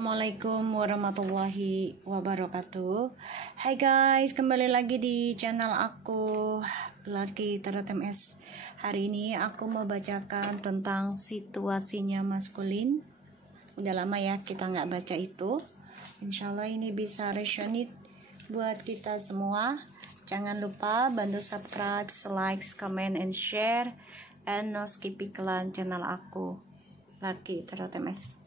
Assalamualaikum warahmatullahi wabarakatuh. Hai guys, kembali lagi di channel aku Lucky Tarot MS. Hari ini aku mau bacakan tentang situasinya maskulin. Udah lama ya kita nggak baca itu. Insyaallah ini bisa resonate buat kita semua. Jangan lupa bantu subscribe, like, comment, and share, and no skip iklan channel aku Lucky Tarot MS.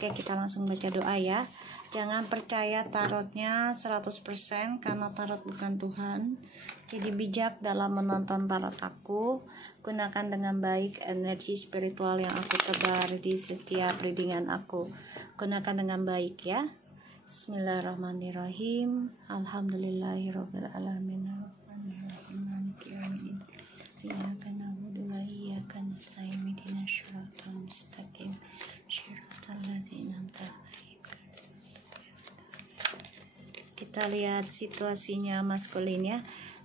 Oke, kita langsung baca doa ya. Jangan percaya tarotnya 100% karena tarot bukan Tuhan. Jadi bijak dalam menonton tarot aku. Gunakan dengan baik energi spiritual yang aku tebar di setiap readingan aku. Gunakan dengan baik ya. Bismillahirrahmanirrahim. Alhamdulillahirabbil alamin. Arrahmanirrahim. Maliki yaumiddin. Iyyaka na'budu wa iyyaka nasta'in. Ihdinas shiratal mustaqim. Kita lihat situasinya maskulin ya.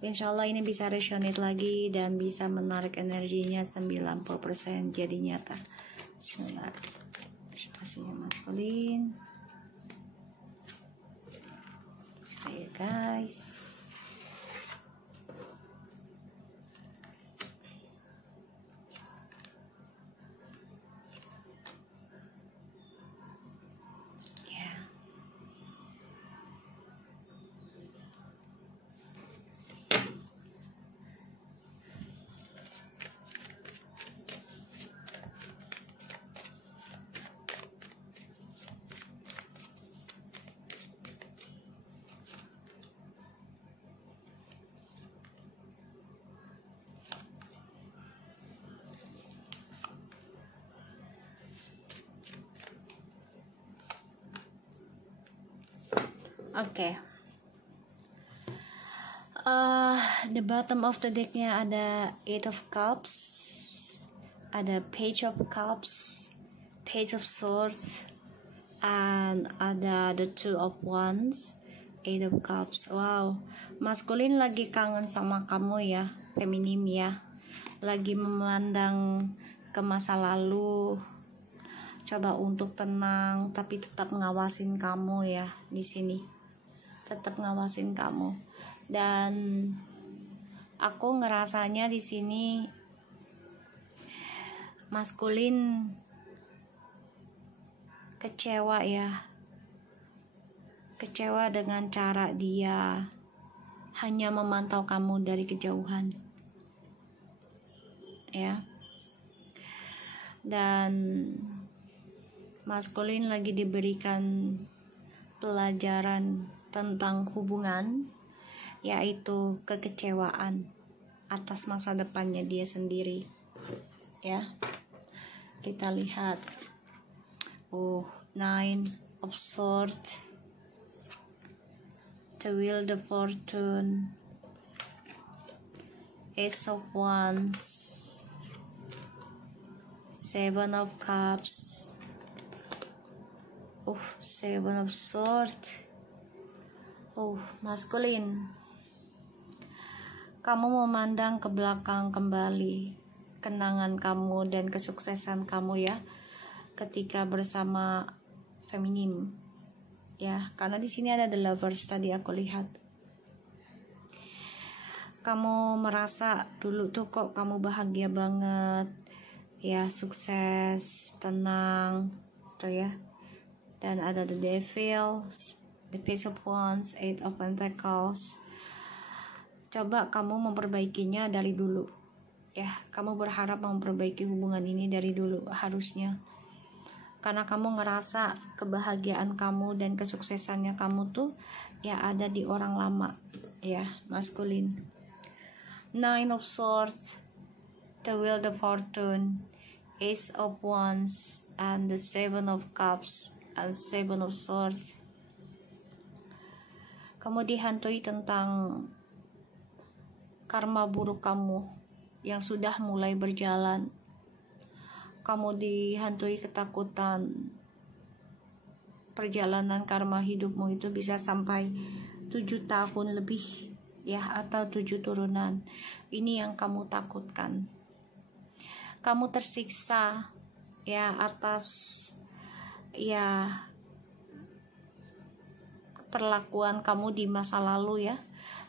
Insyaallah ini bisa resonate lagi dan bisa menarik energinya 90% jadi nyata. Bismillah. Situasinya maskulin. Oke guys. Oke. The bottom of the decknya ada Eight of Cups, ada Page of Cups, Page of Swords, and ada the Two of Wands, Eight of Cups. Wow, maskulin lagi kangen sama kamu ya, feminim ya. Lagi memandang ke masa lalu. Coba untuk tenang, tapi tetap ngawasin kamu ya di sini. Tetap ngawasin kamu. Dan aku ngerasanya di sini maskulin kecewa ya. Kecewa dengan cara dia hanya memantau kamu dari kejauhan. Ya. Dan maskulin lagi diberikan pelajaran tentang hubungan, yaitu kekecewaan atas masa depannya dia sendiri ya. Kita lihat Nine of Swords, the Wheel of Fortune, Ace of Wands, Seven of Cups, Seven of Swords. Maskulin, kamu memandang ke belakang kembali kenangan kamu dan kesuksesan kamu ya ketika bersama feminim ya, karena di sini ada the lovers tadi aku lihat. Kamu merasa dulu tuh kok kamu bahagia banget ya, sukses, tenang tuh ya. Dan ada the devil, the Page of Wands, Eight of Pentacles. Coba kamu memperbaikinya dari dulu ya. Kamu berharap memperbaiki hubungan ini dari dulu harusnya, karena kamu ngerasa kebahagiaan kamu dan kesuksesannya kamu tuh ya ada di orang lama ya, maskulin. Nine of Swords, the Wheel of Fortune, Ace of Wands, and the Seven of Cups and Seven of Swords. Kamu dihantui tentang karma buruk kamu yang sudah mulai berjalan. Kamu dihantui ketakutan perjalanan karma hidupmu itu bisa sampai 7 tahun lebih ya, atau 7 turunan. Ini yang kamu takutkan. Kamu tersiksa ya atas ya perlakuan kamu di masa lalu ya,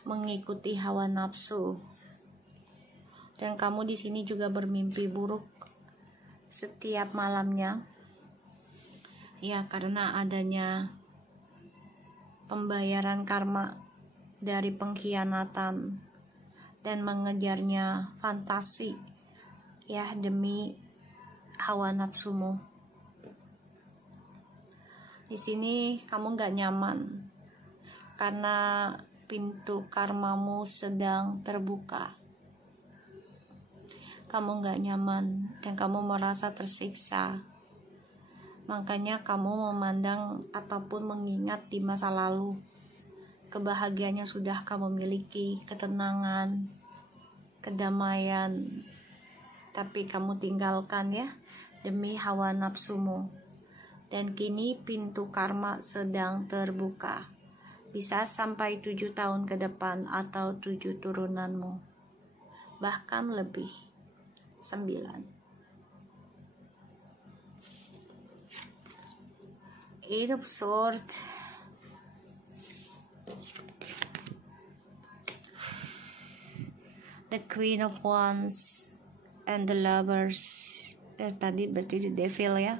mengikuti hawa nafsu. Dan kamu di sini juga bermimpi buruk setiap malamnya. Ya, karena adanya pembayaran karma dari pengkhianatan dan mengejarnya fantasi ya, demi hawa nafsumu. Di sini kamu gak nyaman karena pintu karmamu sedang terbuka. Kamu gak nyaman dan kamu merasa tersiksa. Makanya kamu memandang ataupun mengingat di masa lalu. Kebahagiaannya sudah kamu miliki, ketenangan, kedamaian, tapi kamu tinggalkan ya demi hawa nafsumu. Dan kini pintu karma sedang terbuka, bisa sampai 7 tahun ke depan atau 7 turunanmu, bahkan lebih, 9. 8 of Swords, the Queen of Wands, and the Lovers. Tadi berarti the Devil ya.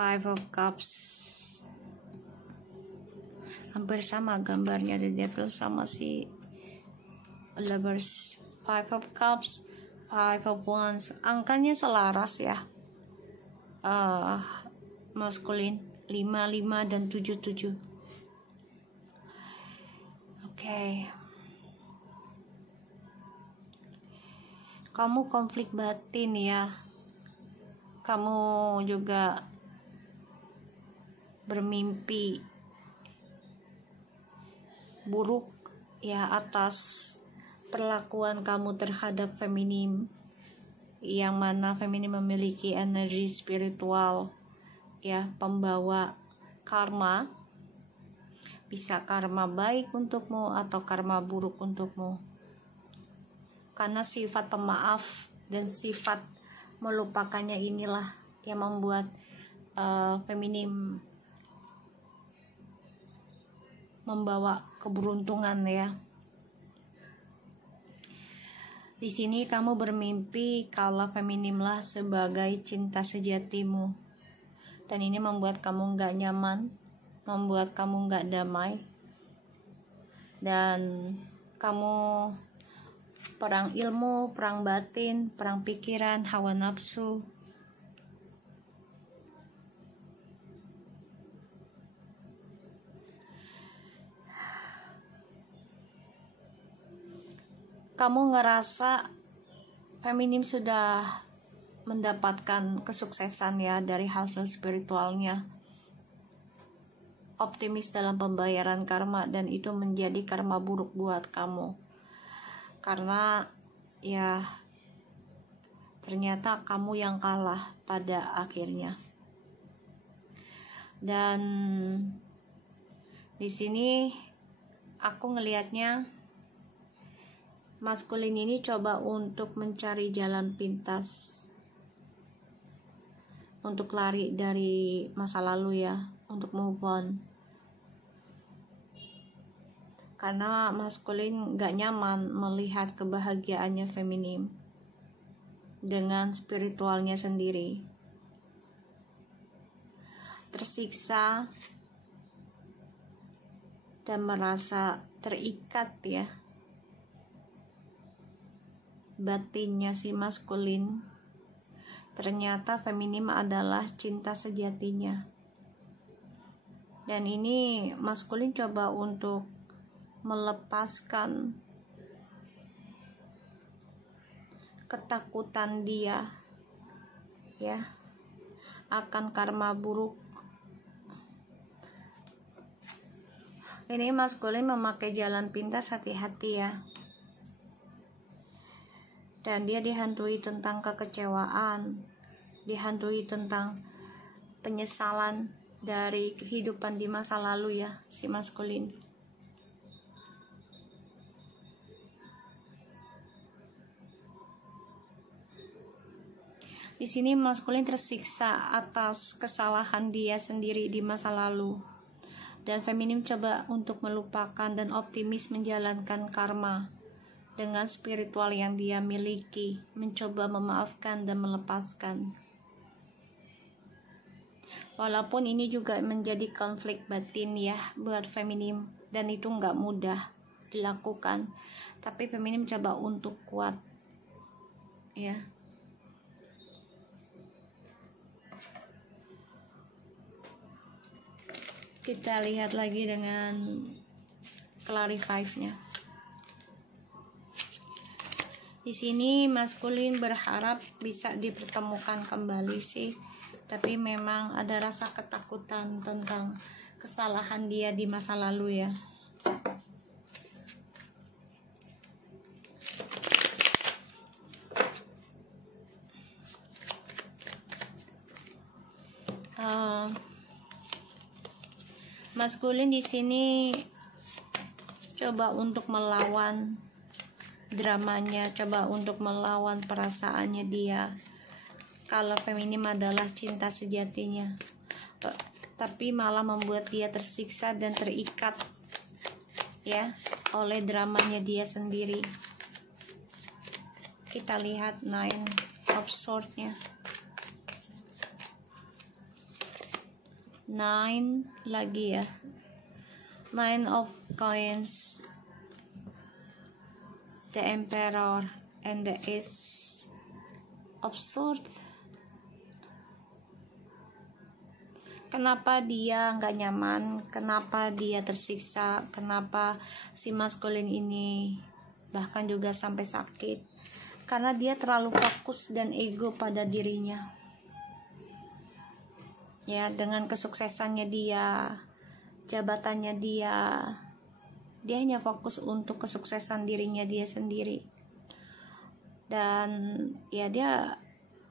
5 of Cups, hampir sama gambarnya the Devil sama si Lovers. 5 of Cups, 5 of Wands, angkanya selaras ya, maskulin 5, 5 dan 7, 7. Oke. Kamu konflik batin ya, kamu juga bermimpi buruk ya atas perlakuan kamu terhadap feminim, yang mana feminim memiliki energi spiritual ya, pembawa karma, bisa karma baik untukmu atau karma buruk untukmu, karena sifat pemaaf dan sifat melupakannya inilah yang membuat feminim membawa keberuntungan ya. Di sini kamu bermimpi kalau feminimlah sebagai cinta sejatimu, dan ini membuat kamu gak nyaman, membuat kamu gak damai, dan kamu perang ilmu, perang batin, perang pikiran, hawa nafsu. Kamu ngerasa feminim sudah mendapatkan kesuksesan ya dari hasil spiritualnya, optimis dalam pembayaran karma, dan itu menjadi karma buruk buat kamu karena ya ternyata kamu yang kalah pada akhirnya. Dan di sini aku ngelihatnya maskulin ini coba untuk mencari jalan pintas untuk lari dari masa lalu ya, untuk move on, karena maskulin gak nyaman melihat kebahagiaannya feminim dengan spiritualnya sendiri, tersiksa dan merasa terikat ya batinnya si maskulin. Ternyata feminim adalah cinta sejatinya, dan ini maskulin coba untuk melepaskan ketakutan dia ya akan karma buruk. Ini maskulin memakai jalan pintas, hati-hati ya. Dan dia dihantui tentang kekecewaan, dihantui tentang penyesalan dari kehidupan di masa lalu ya, si maskulin. Di sini maskulin tersiksa atas kesalahan dia sendiri di masa lalu, dan feminim coba untuk melupakan dan optimis menjalankan karma dengan spiritual yang dia miliki, mencoba memaafkan dan melepaskan. Walaupun ini juga menjadi konflik batin ya buat feminim, dan itu nggak mudah dilakukan, tapi feminim coba untuk kuat ya. Kita lihat lagi dengan clarify-nya. Di sini maskulin berharap bisa dipertemukan kembali sih, tapi memang ada rasa ketakutan tentang kesalahan dia di masa lalu ya. Maskulin di sini coba untuk melawan dramanya, coba untuk melawan perasaannya dia. Kalau feminim adalah cinta sejatinya, tapi malah membuat dia tersiksa dan terikat ya oleh dramanya dia sendiri. Kita lihat Nine of Swords-nya. 9 lagi ya, 9 of Coins, the Emperor, and the Ace of Swords. Kenapa dia nggak nyaman, kenapa dia tersiksa, kenapa si maskulin ini bahkan juga sampai sakit? Karena dia terlalu fokus dan ego pada dirinya ya, dengan kesuksesannya dia, jabatannya dia hanya fokus untuk kesuksesan dirinya dia sendiri, dan ya dia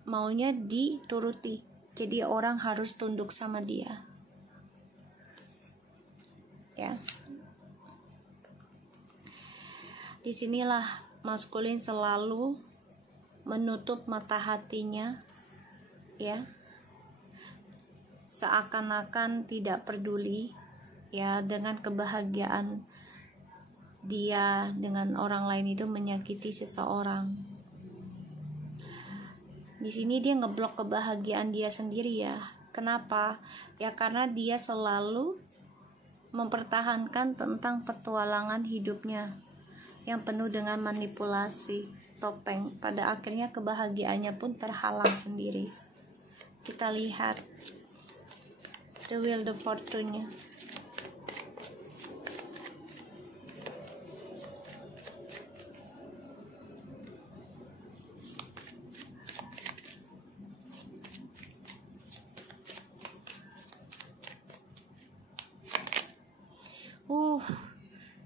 maunya dituruti, jadi orang harus tunduk sama dia ya. Disinilah maskulin selalu menutup mata hatinya ya, seakan-akan tidak peduli ya dengan kebahagiaan dia dengan orang lain itu menyakiti seseorang. Di sini dia ngeblok kebahagiaan dia sendiri ya. Kenapa? Ya karena dia selalu mempertahankan tentang petualangan hidupnya yang penuh dengan manipulasi, topeng. Pada akhirnya kebahagiaannya pun terhalang sendiri. Kita lihat The Wheel of Fortune-nya.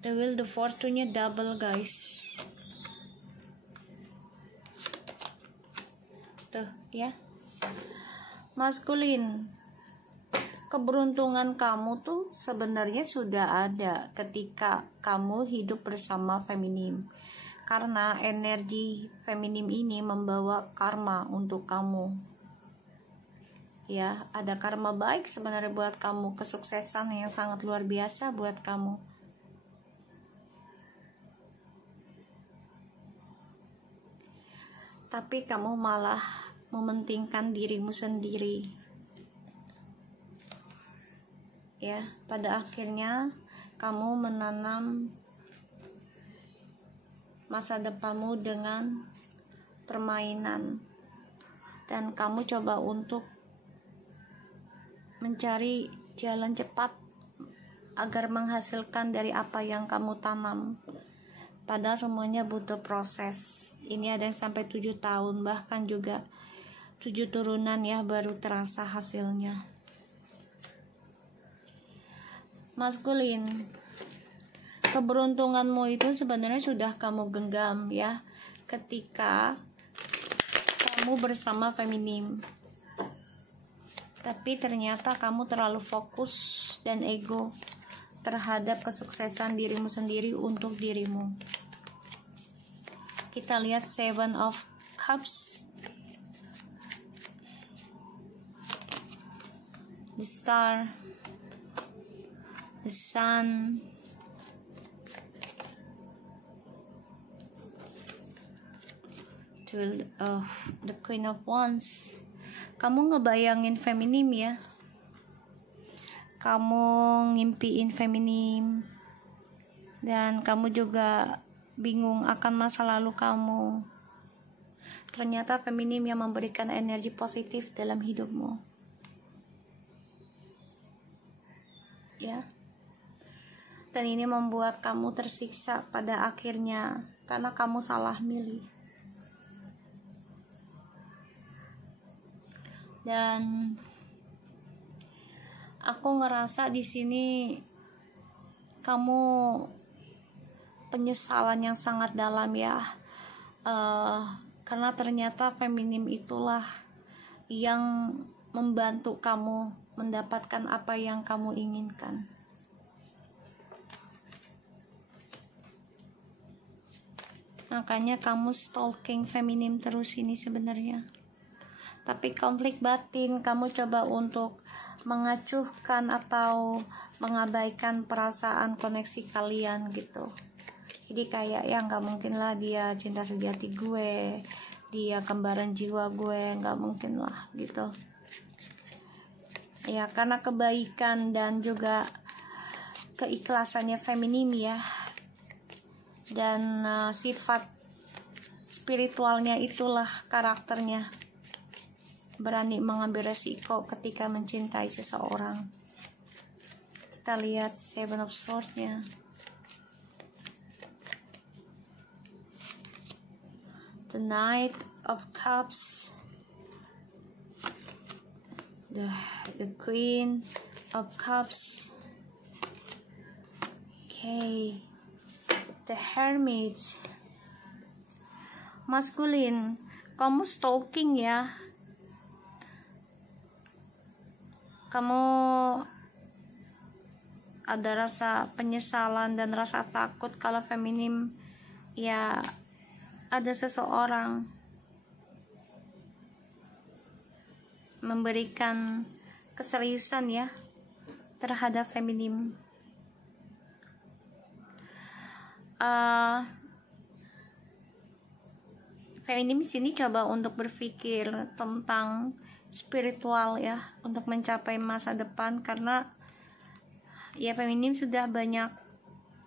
The Wheel of Fortune-nya double guys. Tuh ya. Maskulin, keberuntungan kamu tuh sebenarnya sudah ada ketika kamu hidup bersama feminim, karena energi feminim ini membawa karma untuk kamu ya. Ada karma baik sebenarnya buat kamu, kesuksesan yang sangat luar biasa buat kamu. Tapi kamu malah mementingkan dirimu sendiri ya. Pada akhirnya kamu menanam masa depanmu dengan permainan, dan kamu coba untuk mencari jalan cepat agar menghasilkan dari apa yang kamu tanam. Padahal semuanya butuh proses. Ini ada yang sampai 7 tahun, bahkan juga 7 turunan ya baru terasa hasilnya. Maskulin, keberuntunganmu itu sebenarnya sudah kamu genggam ya ketika kamu bersama feminim. Tapi ternyata kamu terlalu fokus dan ego terhadap kesuksesan dirimu sendiri untuk dirimu. Kita lihat Seven of Cups. the star, the sun, the Queen of Wands. Kamu ngebayangin feminim ya, kamu ngimpiin feminim, dan kamu juga bingung akan masa lalu kamu. Ternyata feminim yang memberikan energi positif dalam hidupmu, ya. Dan ini membuat kamu tersiksa pada akhirnya karena kamu salah milih. Dan aku ngerasa di sini kamu penyesalan yang sangat dalam ya, karena ternyata feminim itulah yang membantu kamu mendapatkan apa yang kamu inginkan. Makanya kamu stalking feminim terus ini sebenarnya. Tapi konflik batin kamu coba untuk mengacuhkan atau mengabaikan perasaan koneksi kalian gitu. Jadi kayak ya nggak mungkin lah dia cinta sejati gue, dia kembaran jiwa gue, nggak mungkin lah gitu. Ya karena kebaikan dan juga keikhlasannya feminim ya, dan sifat spiritualnya itulah karakternya. Berani mengambil resiko ketika mencintai seseorang. Kita lihat Seven of Swords-nya. The Knight of Cups. The Queen of Cups. Okay. The Hermit. Maskulin, kamu stalking ya. Kamu ada rasa penyesalan dan rasa takut kalau feminim ya ada seseorang memberikan keseriusan ya terhadap feminim. Feminim sini coba untuk berpikir tentang spiritual ya untuk mencapai masa depan, karena ya feminim sudah banyak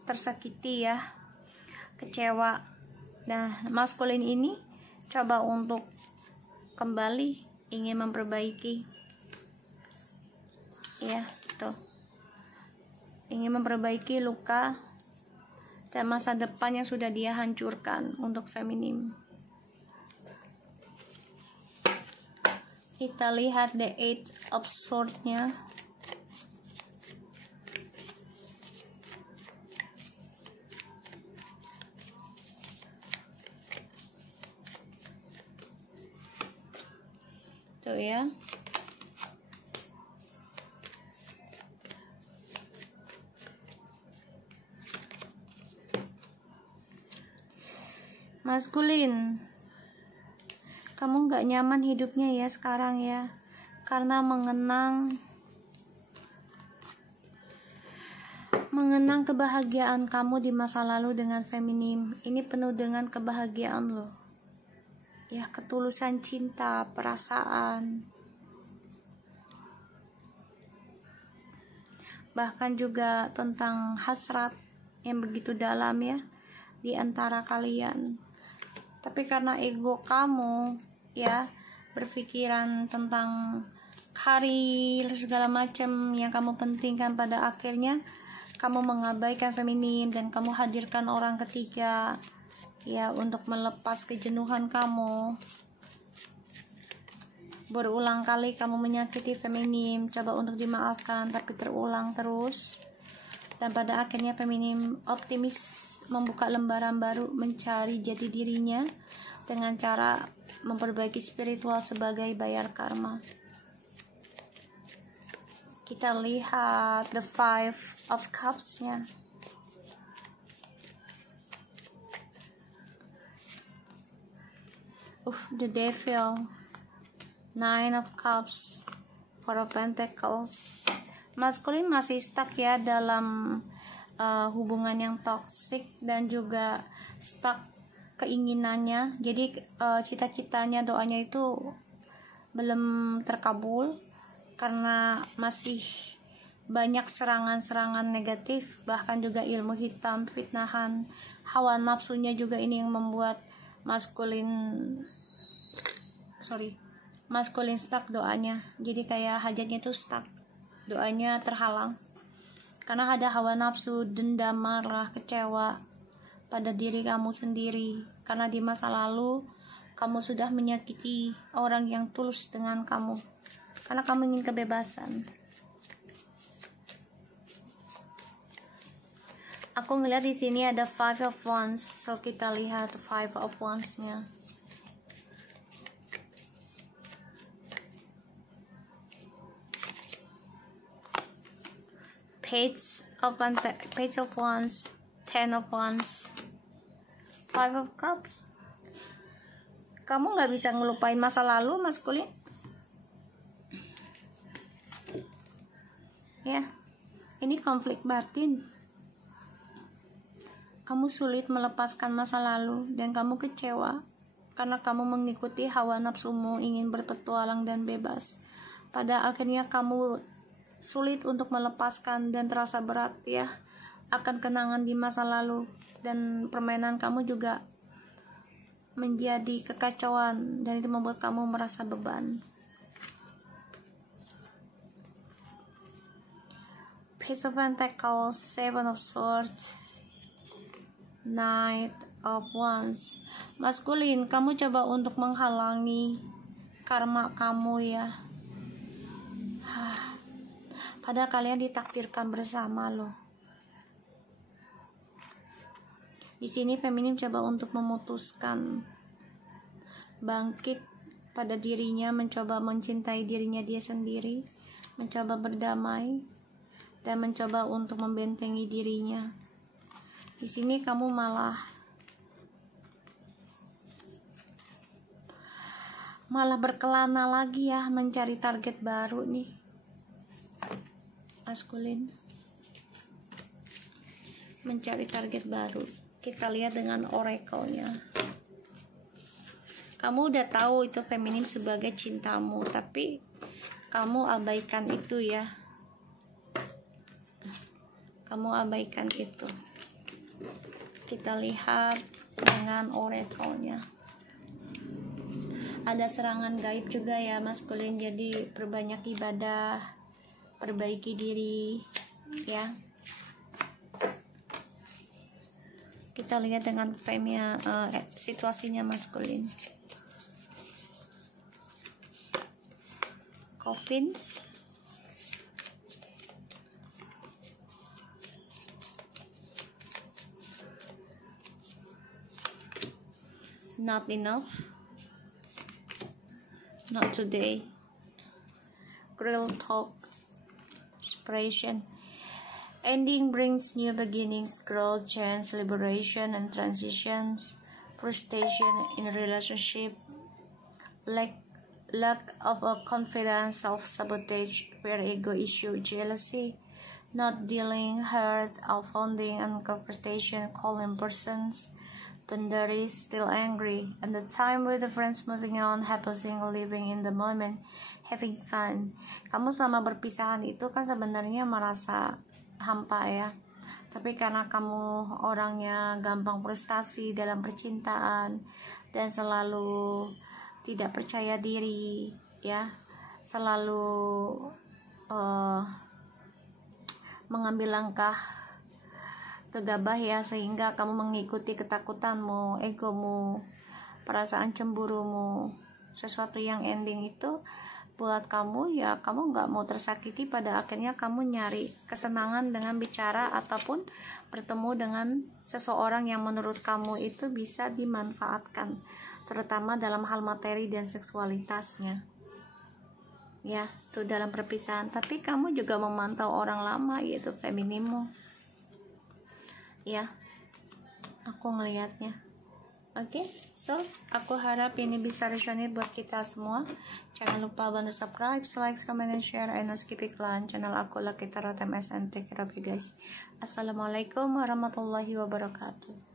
tersakiti ya, kecewa. Nah maskulin ini coba untuk kembali ingin memperbaiki ya, tuh ingin memperbaiki luka dan masa depan yang sudah dia hancurkan untuk feminim. Kita lihat the Eight of Swords-nya. Tuh ya. Maskulin, kamu gak nyaman hidupnya ya sekarang ya, karena mengenang kebahagiaan kamu di masa lalu dengan feminim. Ini penuh dengan kebahagiaan loh ya, ketulusan cinta, perasaan, bahkan juga tentang hasrat yang begitu dalam ya di antara kalian. Tapi karena ego kamu ya, berpikiran tentang karir segala macam yang kamu pentingkan, pada akhirnya kamu mengabaikan feminim dan kamu hadirkan orang ketiga ya untuk melepas kejenuhan kamu. Berulang kali kamu menyakiti feminim, coba untuk dimaafkan tapi terulang terus. Dan pada akhirnya feminim optimis membuka lembaran baru mencari jati dirinya dengan cara memperbaiki spiritual sebagai bayar karma. Kita lihat the Five of Cups-nya. The Devil, Nine of Cups, Four of Pentacles. Maskulin masih stuck ya dalam hubungan yang toksik dan juga stuck keinginannya. Jadi cita-citanya, doanya itu belum terkabul karena masih banyak serangan-serangan negatif, bahkan juga ilmu hitam, fitnahan, hawa nafsunya juga ini yang membuat maskulin stuck doanya. Jadi kayak hajatnya itu stuck, doanya terhalang karena ada hawa nafsu, dendam, marah, kecewa pada diri kamu sendiri karena di masa lalu kamu sudah menyakiti orang yang tulus dengan kamu karena kamu ingin kebebasan. Aku ngeliat di sini ada Five of Wands, so kita lihat Five of Wands-nya. Page of Wands, Ten of Wands, Five of Cups. Kamu nggak bisa ngelupain masa lalu, maskulin. Ya, ini konflik batin. Kamu sulit melepaskan masa lalu dan kamu kecewa karena kamu mengikuti hawa nafsumu, ingin berpetualang dan bebas. Pada akhirnya kamu sulit untuk melepaskan dan terasa berat ya akan kenangan di masa lalu, dan permainan kamu juga menjadi kekacauan dan itu membuat kamu merasa beban. Page of Pentacles, Seven of Swords, Knight of Wands. Maskulin, kamu coba untuk menghalangi karma kamu ya. Padahal kalian ditakdirkan bersama loh. Di sini feminim coba untuk memutuskan, bangkit pada dirinya, mencoba mencintai dirinya dia sendiri, mencoba berdamai dan mencoba untuk membentengi dirinya. Di sini kamu malah berkelana lagi ya, mencari target baru nih. Maskulin mencari target baru. Kita lihat dengan oracle-nya. Kamu udah tahu itu feminim sebagai cintamu, tapi kamu abaikan itu ya. Kamu abaikan itu. Kita lihat dengan oracle-nya. Ada serangan gaib juga ya, maskulin. Jadi perbanyak ibadah, perbaiki diri ya. Kita lihat dengan situasinya maskulin. Coffin, not enough, not today, real talk, inspiration. Ending brings new beginnings, growth, change, liberation, and transitions. Frustration in relationship, lack of a confidence, self-sabotage, fear, ego issue, jealousy, not dealing, hurt, offending, and confrontation, calling persons, boundaries, still angry, and the time with the friends moving on, happening, living in the moment, having fun. Kamu sama berpisahan itu kan sebenarnya merasa hampa ya, tapi karena kamu orangnya gampang frustasi dalam percintaan dan selalu tidak percaya diri ya, selalu mengambil langkah gegabah ya, sehingga kamu mengikuti ketakutanmu, egomu, perasaan cemburumu, sesuatu yang ending itu buat kamu ya, kamu nggak mau tersakiti. Pada akhirnya kamu nyari kesenangan dengan bicara ataupun bertemu dengan seseorang yang menurut kamu itu bisa dimanfaatkan, terutama dalam hal materi dan seksualitasnya ya, tuh dalam perpisahan. Tapi kamu juga memantau orang lama, yaitu femininmu ya, aku ngelihatnya. Oke, so aku harap ini bisa resonate buat kita semua. Jangan lupa bantu subscribe, like, comment, and share. And skip iklan channel aku Lucky Tarot MS and take care of you guys. Assalamualaikum warahmatullahi wabarakatuh.